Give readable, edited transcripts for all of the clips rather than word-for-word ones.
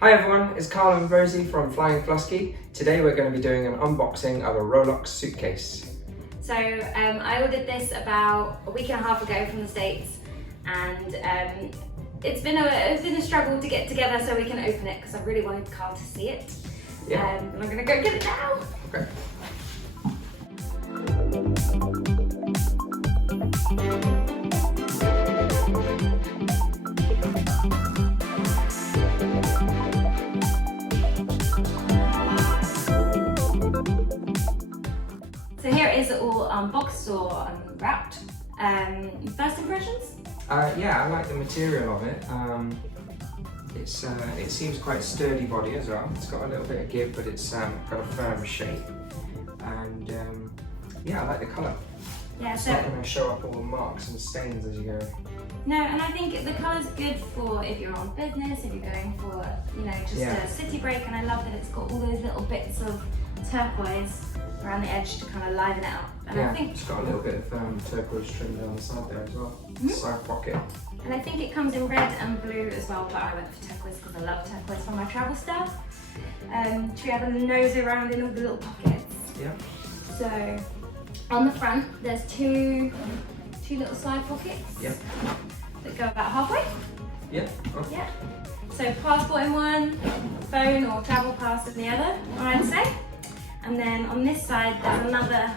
Hi everyone, it's Carl and Rosie from Flying Fluskey. Today we're going to be doing an unboxing of a Rollux suitcase. So I ordered this about a week and a half ago from the States, and it's been a struggle to get together so we can open it because I really wanted Carl to see it. Yeah. And I'm going to go get it now. Okay. So here it is all unboxed or unwrapped. First impressions? Yeah, I like the material of it. It seems quite sturdy body as well. It's got a little bit of give, but it's got a firm shape. And yeah, I like the colour. Yeah, It's so not going to show up all the marks and stains as you go. no, and I think the colour's good for if you're on business, if you're going for, you know, just a city break. And I love that it's got all those little bits of turquoise around the edge to kind of liven it up. And yeah, I think it's got a little bit of turquoise trim down the side there as well. Side pocket. And I think it comes in red and blue as well, but I went for turquoise because I love turquoise for my travel stuff. Should we have a nose around in all the little pockets? Yeah. So on the front, there's two little side pockets. Yeah. That go about halfway. Yeah. Oh. Yeah. So passport in one, phone or travel pass in the other, I'd say. And then on this side, there's another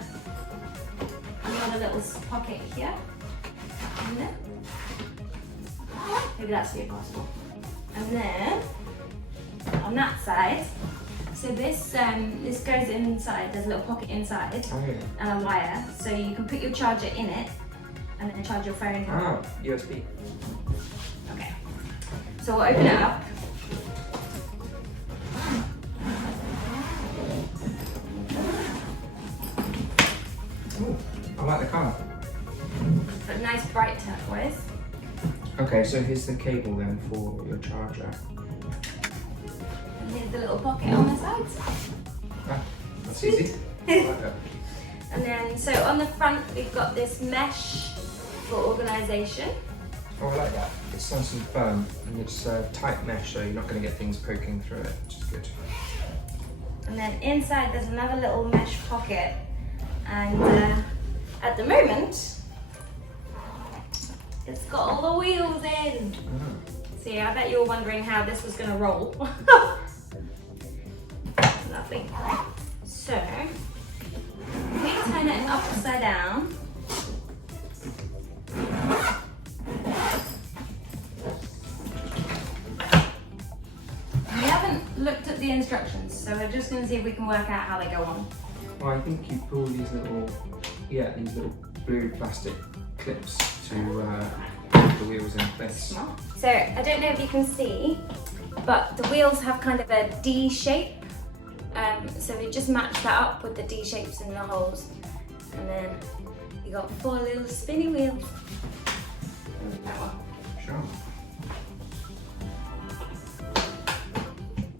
little pocket here. And then, maybe that's for your passport. And then on that side, so this goes inside. There's a little pocket inside and a wire, so you can put your charger in it and then charge your phone. Ah, USB. Okay. So we'll open it up. Ooh, I like the colour. A nice bright turquoise. Okay, so here's the cable then for your charger. And here's the little pocket on the sides. Ah, that's easy. I like that. And then, so on the front, we've got this mesh for organisation. Oh, I like that. It's nice and firm, and it's tight mesh, so you're not going to get things poking through it, which is good. And then inside, there's another little mesh pocket. And at the moment, it's got all the wheels in. See, I bet you were wondering how this was going to roll. Lovely. So, we turn it upside down. We haven't looked at the instructions, so we're just going to see if we can work out how they go on. Well, I think you pull these little blue plastic clips to put the wheels in place. So I don't know if you can see, but the wheels have kind of a D shape. So we just match that up with the D shapes in the holes. And then you got 4 little spinny wheels. That one. Sure.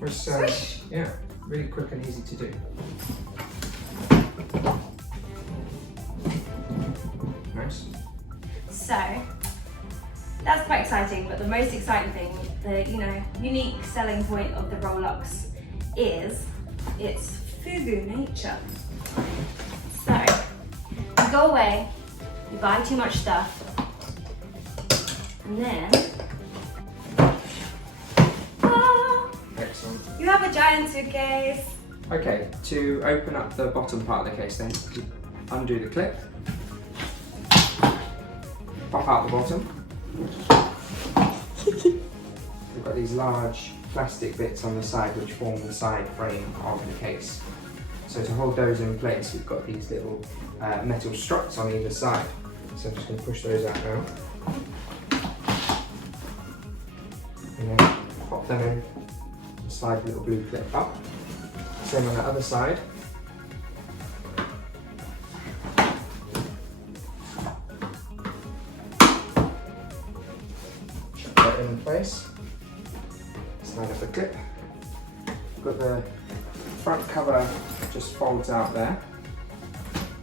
It's, Swish. yeah, really quick and easy to do. Nice. So that's quite exciting, but the most exciting thing, the unique selling point of the Rollux is its FUGU nature. So you go away, you buy too much stuff, and then Excellent. you have a giant suitcase. Okay, to open up the bottom part of the case then, you undo the clip, pop out the bottom. We've got these large plastic bits on the side which form the side frame of the case. So to hold those in place, we've got these little metal struts on either side. So I'm just going to push those out now. And then pop them in and slide the little blue clip up. Same on the other side. Shut that in place. Slide up the clip. Got the front cover just folds out there.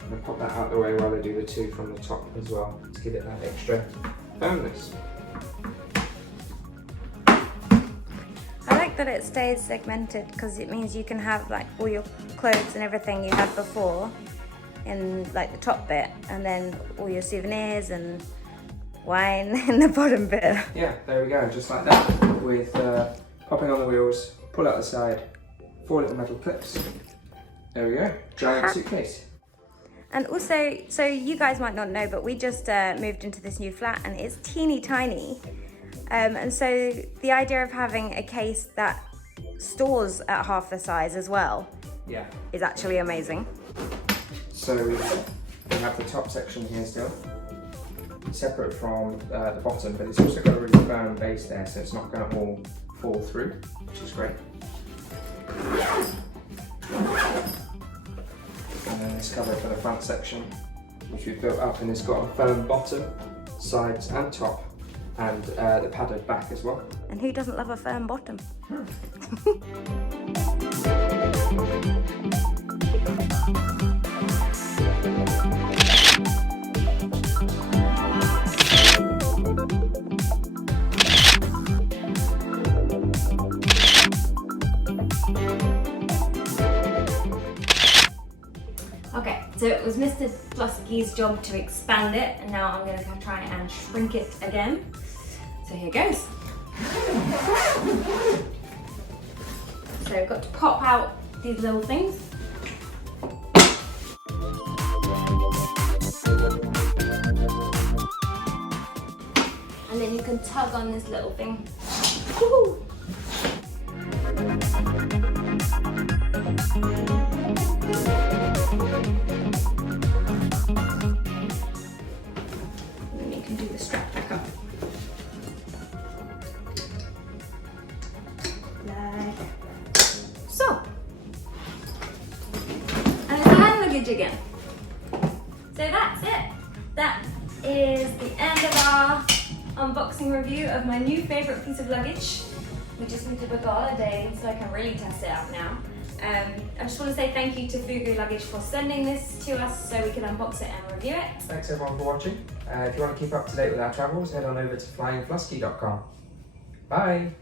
I'm going to pop that out the way while I do the two from the top as well to give it that extra firmness. that it stays segmented because it means you can have like all your clothes and everything you had before in like the top bit, and then all your souvenirs and wine in the bottom bit. Yeah, there we go, just like that, with popping on the wheels, pull out the side, 4 little metal clips. There we go, giant suitcase. And also, so you guys might not know, but we just moved into this new flat and it's teeny tiny. And so the idea of having a case that stores at half the size as well, yeah, is actually amazing. So we have the top section here still, separate from the bottom, but it's also got a really firm base there, so it's not going to all fall through, which is great. And then this cover for the front section, which we've built up, and it's got a firm bottom, sides and top, and the padded back as well. And who doesn't love a firm bottom? Okay, so it was Mr. Fluskey's job to expand it, and now I'm going to try and shrink it again. So here goes. So I've got to pop out these little things. And then you can tug on this little thing. Woo-hoo! And then you can do the strap back up. Like so. And it's hand luggage again. So that's it. That is the end of our unboxing review of my new favourite piece of luggage. We just need to book a holiday so I can really test it out now. I just want to say thank you to FUGU Luggage for sending this to us so we can unbox it and review it. Thanks everyone for watching. If you want to keep up to date with our travels, head on over to flyingfluskey.com. Bye!